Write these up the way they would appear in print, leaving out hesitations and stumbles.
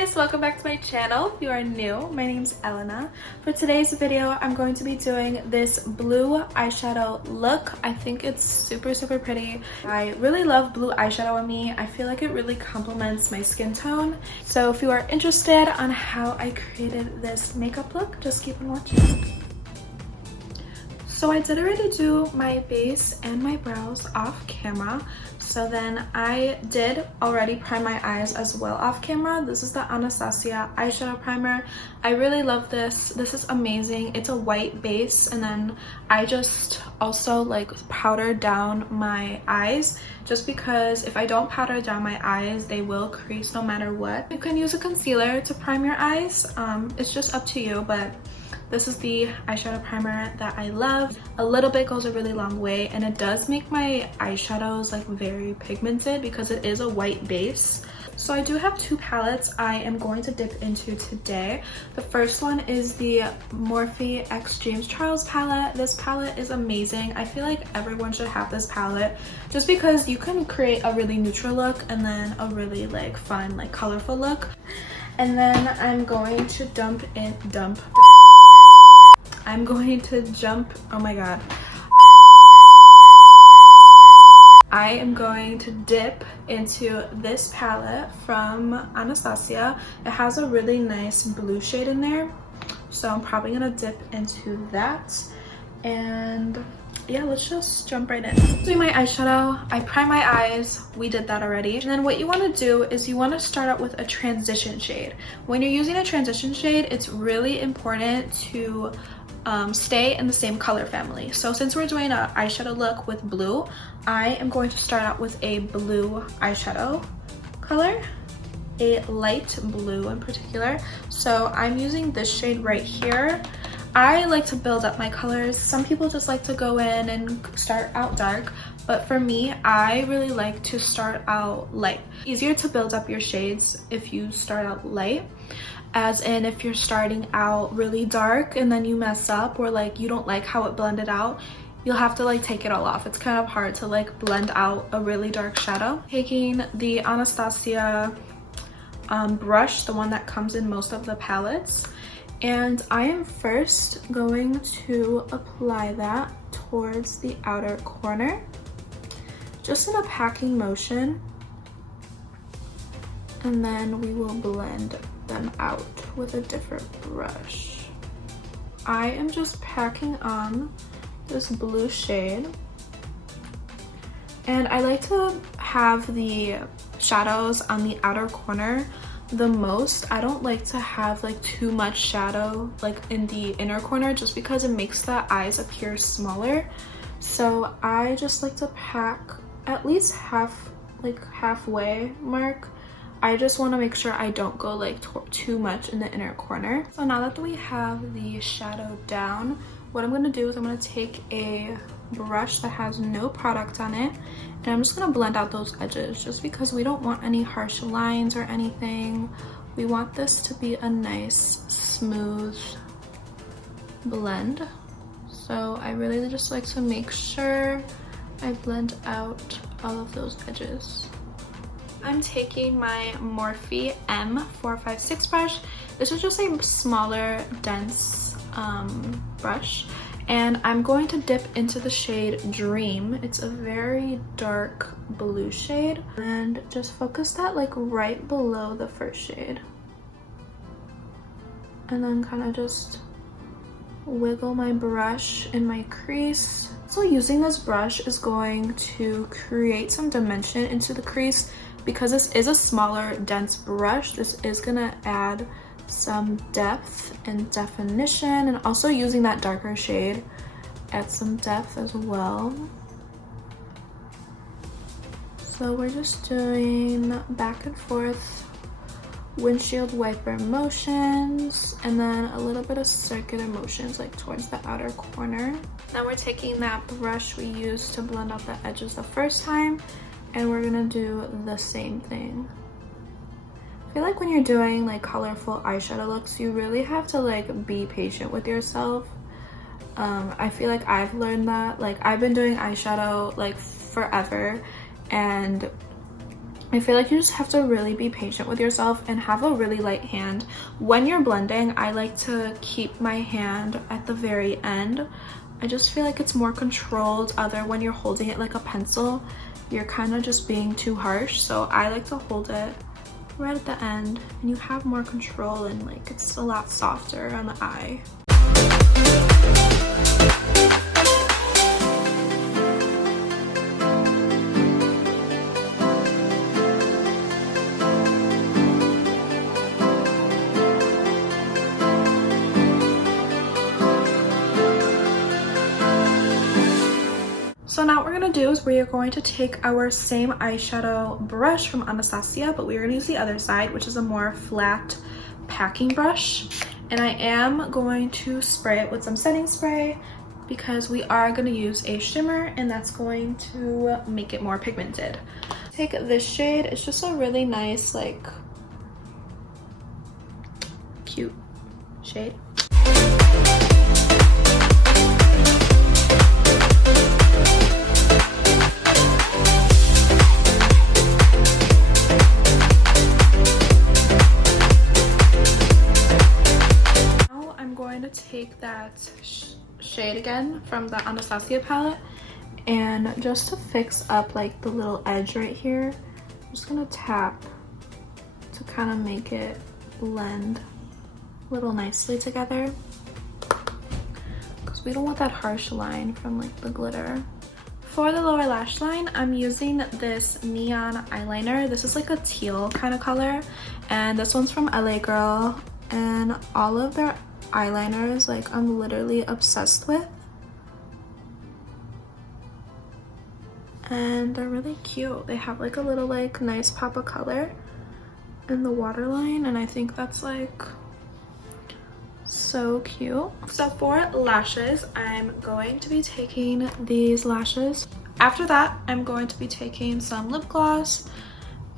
guys, welcome back to my channel. If you are new, my name's Elena. For today's video, I'm going to be doing this blue eyeshadow look. I think it's super pretty. I really love blue eyeshadow on me. I feel like it really complements my skin tone. So if you are interested on how I created this makeup look, just keep on watching. So I did already do my base and my brows off camera. So then I did already prime my eyes as well off camera. This is the Anastasia eyeshadow primer. I really love this. This is amazing. It's a white base, and then I just also like powdered down my eyes, just because if I don't powder down my eyes, they will crease no matter what. You can use a concealer to prime your eyes. It's just up to you, but this is the eyeshadow primer that I love. A little bit goes a really long way, and it does make my eyeshadows like very pigmented because it is a white base. So I do have two palettes I am going to dip into today. The first one is the Morphe X James Charles palette. This palette is amazing. I feel like everyone should have this palette just because you can create a really neutral look and then a really like fun, like colorful look. And then I'm going to oh my god. I am going to dip into this palette from Anastasia. It has a really nice blue shade in there, so I'm probably gonna dip into that. And yeah, let's just jump right in. Doing my eyeshadow, I prime my eyes. We did that already. And then what you want to do is you want to start out with a transition shade. When you're using a transition shade, it's really important to stay in the same color family. So since we're doing an eyeshadow look with blue, I am going to start out with a blue eyeshadow color, a light blue in particular. So I'm using this shade right here. I like to build up my colors. Some people just like to go in and start out dark, but for me, I really like to start out light. Easier to build up your shades if you start out light, as in if you're starting out really dark and then you mess up, or like you don't like how it blended out, you'll have to like take it all off. It's kind of hard to like blend out a really dark shadow. Taking the Anastasia brush, the one that comes in most of the palettes, and I am first going to apply that towards the outer corner, just in a packing motion, and then we will blend them out with a different brush. I am just packing on this blue shade, and I like to have the shadows on the outer corner the most. I don't like to have like too much shadow like in the inner corner, just because it makes the eyes appear smaller. So I just like to pack at least halfway mark. I just want to make sure I don't go like too much in the inner corner. So now that we have the shadow down, what I'm going to do is I'm going to take a brush that has no product on it, and I'm just going to blend out those edges, just because we don't want any harsh lines or anything. We want this to be a nice smooth blend. So I really just like to make sure I blend out all of those edges. I'm taking my Morphe M456 brush. This is just a smaller, dense brush, and I'm going to dip into the shade Dream. It's a very dark blue shade, and just focus that like right below the first shade, and then kind of just wiggle my brush in my crease. So using this brush is going to create some dimension into the crease. Because this is a smaller, dense brush, this is gonna add some depth and definition, and also using that darker shade adds some depth as well. So we're just doing back and forth windshield wiper motions, and then a little bit of circular motions like towards the outer corner. Now we're taking that brush we used to blend out the edges the first time, and we're gonna do the same thing. I feel like when you're doing like colorful eyeshadow looks, you really have to like be patient with yourself. I feel like I've learned that. Like I've been doing eyeshadow like forever, and I feel like you just have to really be patient with yourself and have a really light hand. When you're blending, I like to keep my hand at the very end. I just feel like it's more controlled. Other when you're holding it like a pencil, you're kind of just being too harsh. So I like to hold it right at the end and you have more control and like it's a lot softer on the eye. So now what we're going to do is we are going to take our same eyeshadow brush from Anastasia, but we're going to use the other side, which is a more flat packing brush. And I am going to spray it with some setting spray because we are going to use a shimmer and that's going to make it more pigmented. Take this shade. It's just a really nice, like, cute shade. Take that shade again from the Anastasia palette, and just to fix up like the little edge right here, I'm just gonna tap to kind of make it blend a little nicely together because we don't want that harsh line from like the glitter. For the lower lash line, I'm using this neon eyeliner. This is like a teal kind of color, and this one's from LA Girl, and all of their eyeliners like I'm literally obsessed with, and they're really cute. They have like a little like nice pop of color in the waterline, and I think that's like so cute. So for lashes, I'm going to be taking these lashes. After that, I'm going to be taking some lip gloss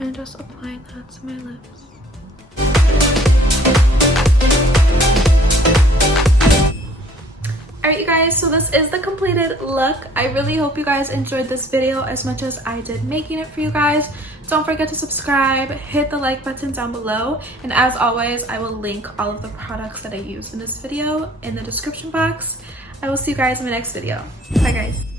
and just applying that to my lips. Alright you guys, so this is the completed look. I really hope you guys enjoyed this video as much as I did making it for you guys. Don't forget to subscribe, hit the like button down below, and as always, I will link all of the products that I used in this video in the description box. I will see you guys in the next video. Bye guys.